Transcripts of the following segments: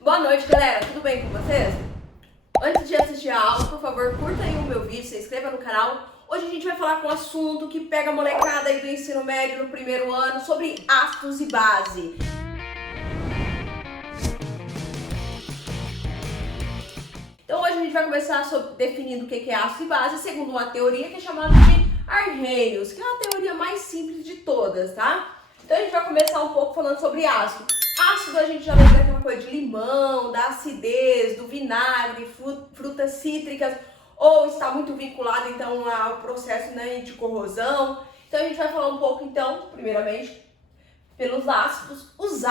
Boa noite, galera. Tudo bem com vocês? Antes de assistir a aula, por favor, curta aí o meu vídeo, se inscreva no canal. Hoje a gente vai falar com um assunto que pega a molecada aí do ensino médio no primeiro ano sobre ácidos e base. Então hoje a gente vai começar definindo o que é ácido e base, segundo uma teoria que é chamada de Arrhenius, que é a teoria mais simples de todas, tá? Então a gente vai começar um pouco falando sobre ácido. Ácido a gente já lembra daquela coisa de limão, da acidez, do vinagre, frutas cítricas, ou está muito vinculado então ao processo, né, de corrosão. Então a gente vai falar um pouco então, primeiramente, pelos ácidos. Os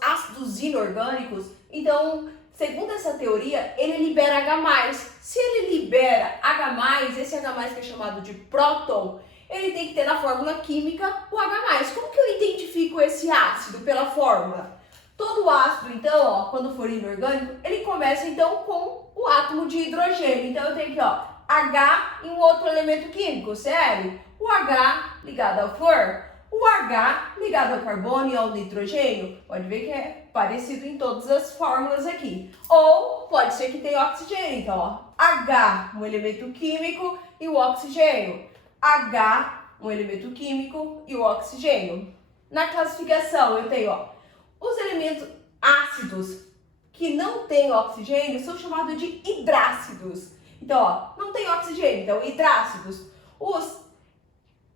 ácidos inorgânicos, então, segundo essa teoria, ele libera H+. Se ele libera H+, esse H+, que é chamado de próton, ele tem que ter na fórmula química o H+. Como que eu identifico esse ácido pela fórmula? Todo ácido, então, ó, quando for inorgânico, ele começa, então, com o átomo de hidrogênio. Então, eu tenho aqui, ó, H e um outro elemento químico, Cl. O H ligado ao flúor, o H ligado ao carbono e ao nitrogênio. Pode ver que é parecido em todas as fórmulas aqui. Ou pode ser que tenha oxigênio. Então, ó, H, um elemento químico, e o oxigênio. H, um elemento químico, e o oxigênio. Na classificação, eu tenho, ó, os elementos ácidos que não têm oxigênio são chamados de hidrácidos. Então, ó, não tem oxigênio, então hidrácidos. Os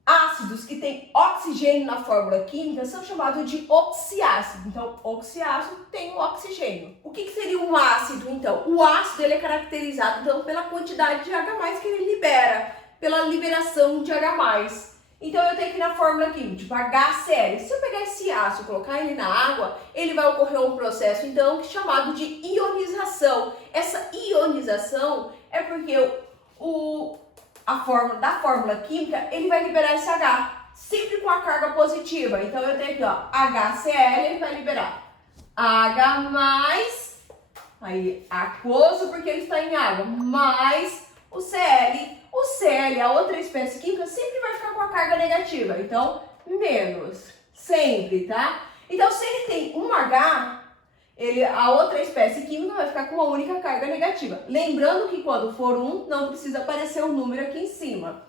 ácidos que têm oxigênio na fórmula química são chamados de oxiácidos. Então, oxiácido tem o oxigênio. O que seria um ácido, então? O ácido ele é caracterizado então, pela quantidade de H+, que ele libera, pela liberação de H+. Então, eu tenho aqui na fórmula química, tipo HCl. Se eu pegar esse ácido e colocar ele na água, ele vai ocorrer um processo, então, chamado de ionização. Essa ionização é porque da fórmula química, ele vai liberar esse H, sempre com a carga positiva. Então, eu tenho aqui, ó, HCl, ele vai liberar H+, aí aquoso, porque ele está em água, mais o Cl. O Cl, a outra espécie química, sempre vai ficar com a carga negativa. Então, menos, sempre, tá? Então, se ele tem um H, a outra espécie química vai ficar com uma única carga negativa. Lembrando que quando for um, não precisa aparecer um número aqui em cima.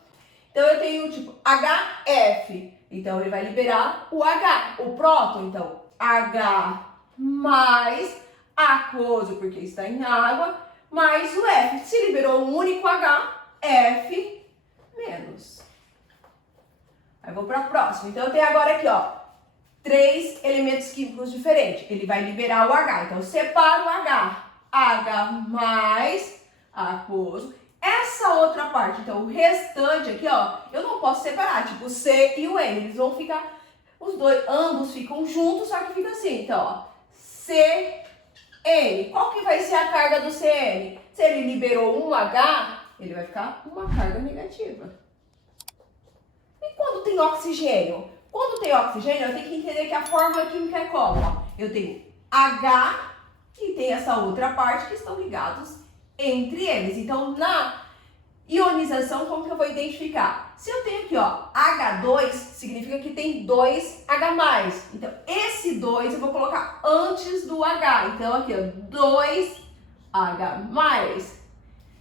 Então, eu tenho o tipo HF. Então, ele vai liberar o H, o próton. Então, H mais aquoso, porque está em água, mais o F. Se liberou um único H, F menos. Aí, vou para a próxima. Então, eu tenho agora aqui, ó, 3 elementos químicos diferentes. Ele vai liberar o H. Então, eu separo o H. H mais aquoso. Essa outra parte, então, o restante aqui, ó, eu não posso separar. Tipo, o C e o N. Eles vão ficar, ambos ficam juntos, só que fica assim. Então, ó, C, N. Qual que vai ser a carga do CN? Se ele liberou um H, ele vai ficar uma carga negativa. E quando tem oxigênio? Quando tem oxigênio, eu tenho que entender que a fórmula química é como? Ó, eu tenho H e tem essa outra parte que estão ligados entre eles. Então, na ionização, como que eu vou identificar? Se eu tenho aqui, ó, H2, significa que tem 2 H+. Então, esse 2 eu vou colocar antes do H. Então, aqui, ó, 2 H+.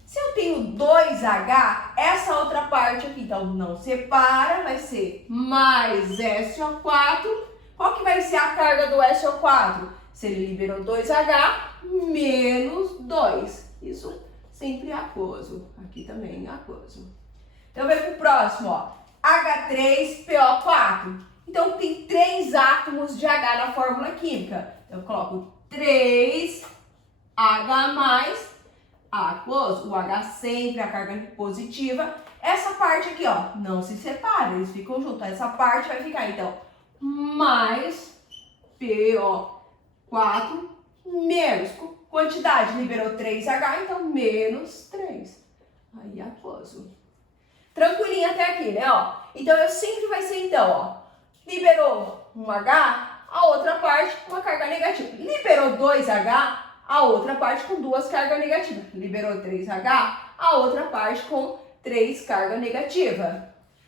Se eu tenho 2H, essa outra parte aqui, então não separa, vai ser mais SO4. Qual que vai ser a carga do SO4? Se ele liberou 2H, menos 2. Isso sempre aquoso. Aqui também aquoso. Então, vem pro próximo, ó. H3PO4. Então, tem 3 átomos de H na fórmula química. Então, eu coloco 3H+, aquoso, o H sempre a carga positiva. Essa parte aqui, ó, não se separa, eles ficam juntos. Essa parte vai ficar, então, mais PO4 menos quantidade, liberou 3H, então menos 3. Aí, aquoso. Tranquilinho até aqui, né, ó? Então, eu sempre vai ser, então, ó, liberou um H, a outra parte uma carga negativa. Liberou 2H, a outra parte com 2 cargas negativas. Liberou 3H, a outra parte com 3 cargas negativas.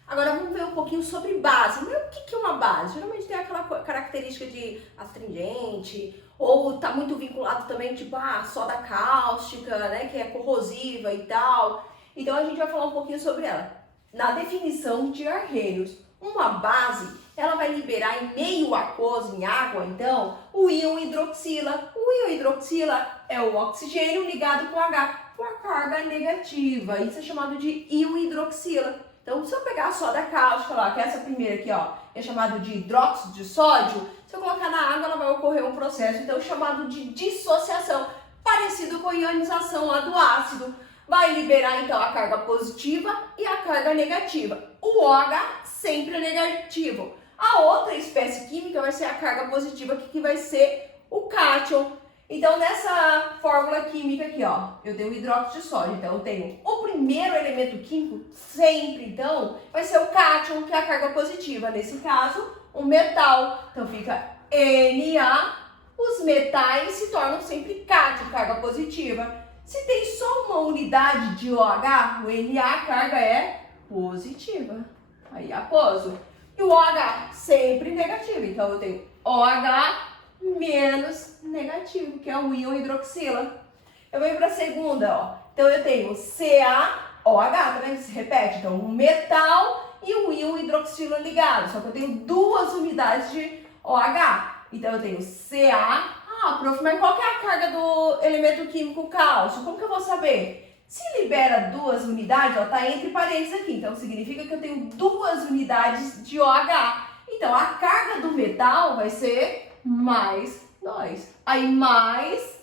Agora vamos ver um pouquinho sobre base. Mas o que é uma base? Geralmente tem aquela característica de astringente, ou tá muito vinculado também, tipo, soda cáustica, né, que é corrosiva e tal. Então a gente vai falar um pouquinho sobre ela. Na definição de Arrhenius, uma base, ela vai liberar em meio aquoso, em água, então, o íon hidroxila. O íon hidroxila é o oxigênio ligado com H, com a carga negativa. Isso é chamado de íon hidroxila. Então, se eu pegar a soda cáustica lá, que é essa primeira aqui, ó, é chamado de hidróxido de sódio, se eu colocar na água, ela vai ocorrer um processo, então, chamado de dissociação, parecido com a ionização lá do ácido. Vai liberar, então, a carga positiva e a carga negativa. O OH sempre é negativo. A outra espécie química vai ser a carga positiva, que vai ser o cátion. Então, nessa fórmula química aqui, ó, eu tenho hidróxido de sódio. Então, eu tenho o primeiro elemento químico, sempre, então, vai ser o cátion, que é a carga positiva. Nesse caso, um metal. Então, fica Na. Os metais se tornam sempre cátion, carga positiva. Se tem só uma unidade de OH, o Na, a carga é positiva. Aí, aposo. E o OH sempre negativo. Então, eu tenho OH menos negativo, que é o íon hidroxila. Eu venho para a segunda, ó. Então, eu tenho CaOH, tá vendo? Se repete. Então, um metal e um íon hidroxila ligado. Só que eu tenho duas unidades de OH. Então, eu tenho Ca. Prof, mas qual que é a carga do elemento químico cálcio? Como que eu vou saber? Se libera duas unidades, ó, tá entre parênteses aqui. Então, significa que eu tenho duas unidades de OH. Então, a carga do metal vai ser mais 2. Aí, mais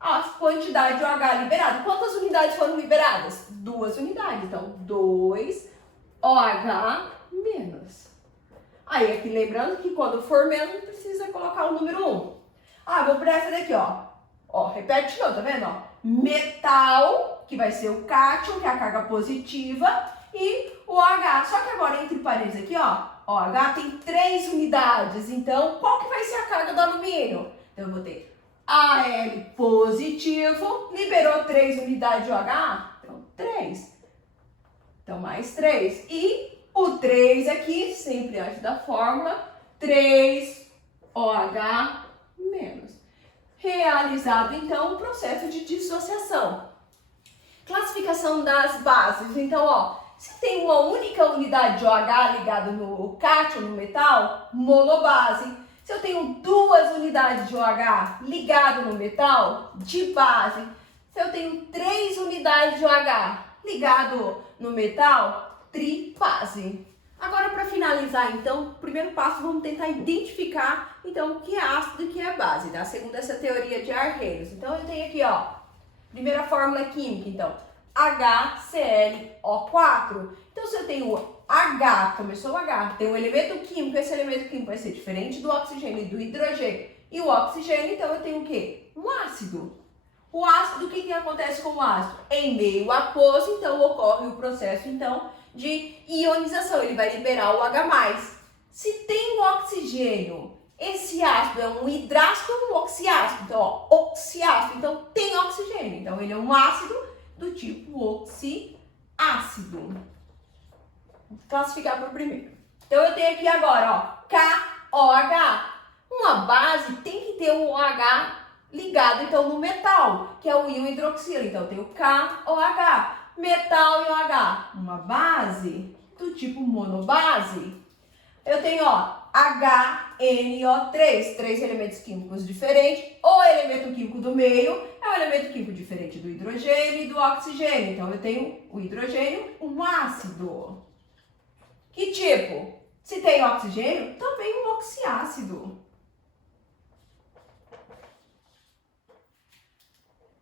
a quantidade de OH liberada. Quantas unidades foram liberadas? Duas unidades. Então, 2 OH menos. Aí, aqui lembrando que quando for menos, precisa colocar o número 1. Vou para essa daqui, ó. Repete de novo, tá vendo? Ó. Metal, que vai ser o cátion, que é a carga positiva, e o OH. Só que agora, entre parênteses aqui, ó, OH tem 3 unidades. Então, qual que vai ser a carga do alumínio? Então, eu vou ter Al positivo, liberou 3 unidades de OH? Então, 3. Então, mais 3. E o 3 aqui, sempre antes da fórmula, 3 OH menos. Realizado, então, o processo de dissociação. Classificação das bases. Então, ó, se tem uma única unidade de OH ligada no cátion, no metal, monobase. Se eu tenho duas unidades de OH ligado no metal, dibase. Se eu tenho 3 unidades de OH ligado no metal, tribase. Agora, para finalizar, então, primeiro passo, vamos tentar identificar, então, o que é ácido e o que é base, tá? Segundo essa teoria de Arrhenius. Então, eu tenho aqui, ó, primeira fórmula química, então, HClO4. Então, se eu tenho H, começou o H, tem um elemento químico, esse elemento químico vai ser diferente do oxigênio e do hidrogênio. E o oxigênio, então, eu tenho o quê? Um ácido. O ácido, o que acontece com o ácido? Em meio aquoso, então, ocorre o processo, então, de ionização, ele vai liberar o H+. Se tem o oxigênio, esse ácido é um hidrácido ou um oxiácido? Então, ó, oxiácido, então tem oxigênio. Então, ele é um ácido do tipo oxiácido. Vou classificar para o primeiro. Então, eu tenho aqui agora, ó, KOH. Uma base tem que ter um OH ligado, então, no metal, que é o íon hidroxila. Então, eu tenho KOH. Metal e OH, uma base do tipo monobase. Eu tenho, ó, HNO3, 3 elementos químicos diferentes. O elemento químico do meio é um elemento químico diferente do hidrogênio e do oxigênio. Então, eu tenho o hidrogênio, um ácido. Que tipo? Se tem oxigênio, também um oxiácido.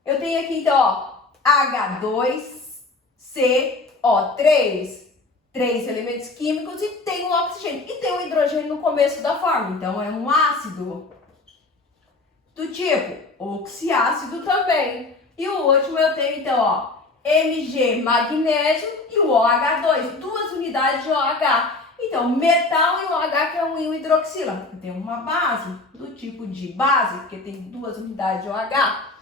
Eu tenho aqui, então, ó, H2CO3, 3 elementos químicos e tem um oxigênio. E tem um hidrogênio no começo da fórmula, então é um ácido do tipo oxiácido também. E o último eu tenho, então, ó, Mg, magnésio e o OH2, 2 unidades de OH. Então, metal e o OH, que é um íon hidroxila. Tem uma base do tipo de base, porque tem 2 unidades de OH.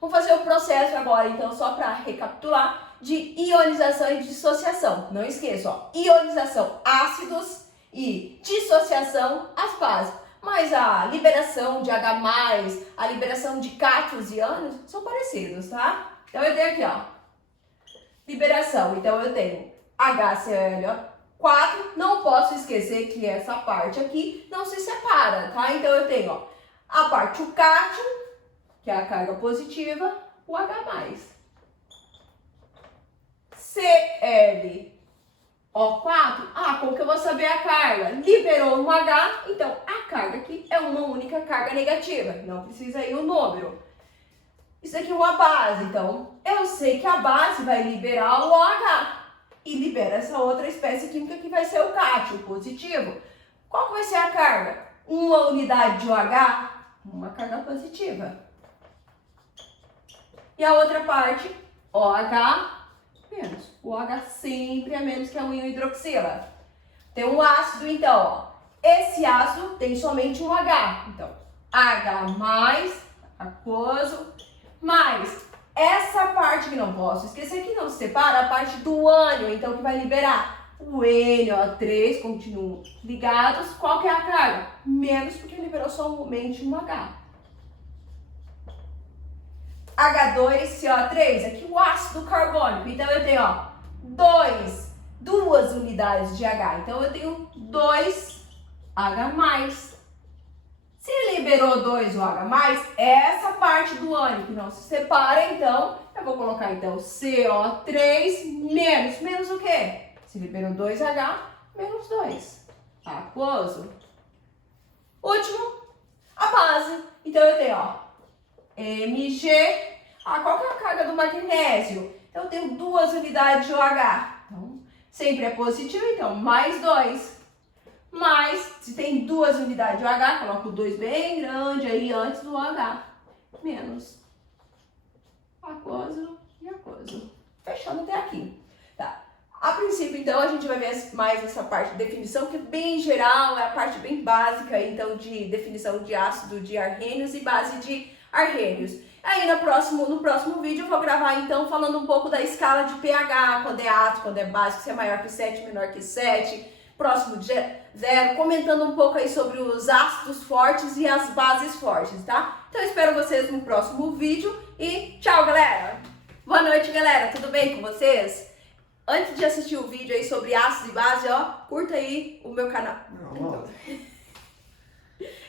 Vamos fazer o processo agora, então, só para recapitular. de ionização e dissociação. Não esqueça, ó, ionização ácidos e dissociação as bases. Mas a liberação de H+, a liberação de cátions e ânions são parecidos, tá? Então eu tenho aqui, ó, liberação. Então eu tenho HCl4, não posso esquecer que essa parte aqui não se separa, tá? Então eu tenho, ó, a parte o cátion, que é a carga positiva, o H+. ClO4, como que eu vou saber a carga? Liberou um H, então a carga aqui é uma única carga negativa, não precisa ir o número. Isso aqui é uma base, então eu sei que a base vai liberar o OH e libera essa outra espécie química que vai ser o cátion positivo. Qual que vai ser a carga? Uma unidade de OH, uma carga positiva. E a outra parte, OH menos. O OH sempre é menos que a íon hidroxila. Tem um ácido, então, ó. Esse ácido tem somente um H. Então, H+, aquoso, mais essa parte que não posso esquecer que não se separa, a parte do ânion, então, que vai liberar o NO3, continuam ligados. Qual que é a carga? Menos, porque liberou somente um H. H2CO3, aqui o ácido carbônico. Então, eu tenho, ó, duas unidades de H. Então, eu tenho 2H+. Se liberou 2 OH+, essa parte do ânion que não se separa, então, eu vou colocar, então, CO3 menos o quê? Se liberou 2H, menos 2. Aquoso. Último, a base. Então, eu tenho, ó, Mg. Qual que é a carga do magnésio? Então, eu tenho 2 unidades de OH. Então, sempre é positivo, então, mais 2. Mas, se tem 2 unidades de OH, coloco o 2 bem grande aí antes do OH. Menos. Aquoso e aquoso. Fechando até aqui. Tá. A princípio, então, a gente vai ver mais essa parte de definição, que é bem geral, é a parte bem básica, então, de definição de ácido de arrênios e base de arrênios. Aí no próximo vídeo eu vou gravar então falando um pouco da escala de pH, quando é ácido, quando é básico, se é maior que 7, menor que 7, próximo de 0, comentando um pouco aí sobre os ácidos fortes e as bases fortes, tá? Então eu espero vocês no próximo vídeo e tchau, galera! Boa noite, galera, tudo bem com vocês? Antes de assistir o vídeo aí sobre ácidos e base, ó, curta aí o meu canal. Não.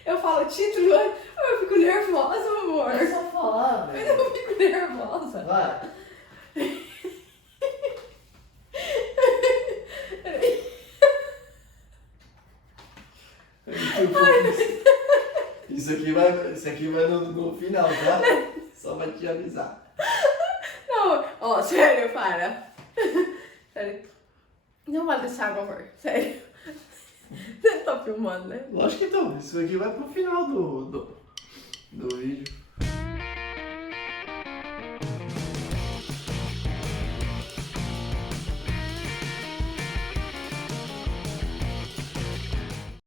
Eu falo título, eu fico nervosa, amor. É só falar, velho. Eu fico nervosa. Vai. Isso aqui vai no final, tá? Só vai te avisar. Não, ó, sério, para. Sério. Não vale essa água, amor. Sério. Você tá filmando, né? Lógico que então. Isso aqui vai pro final do vídeo.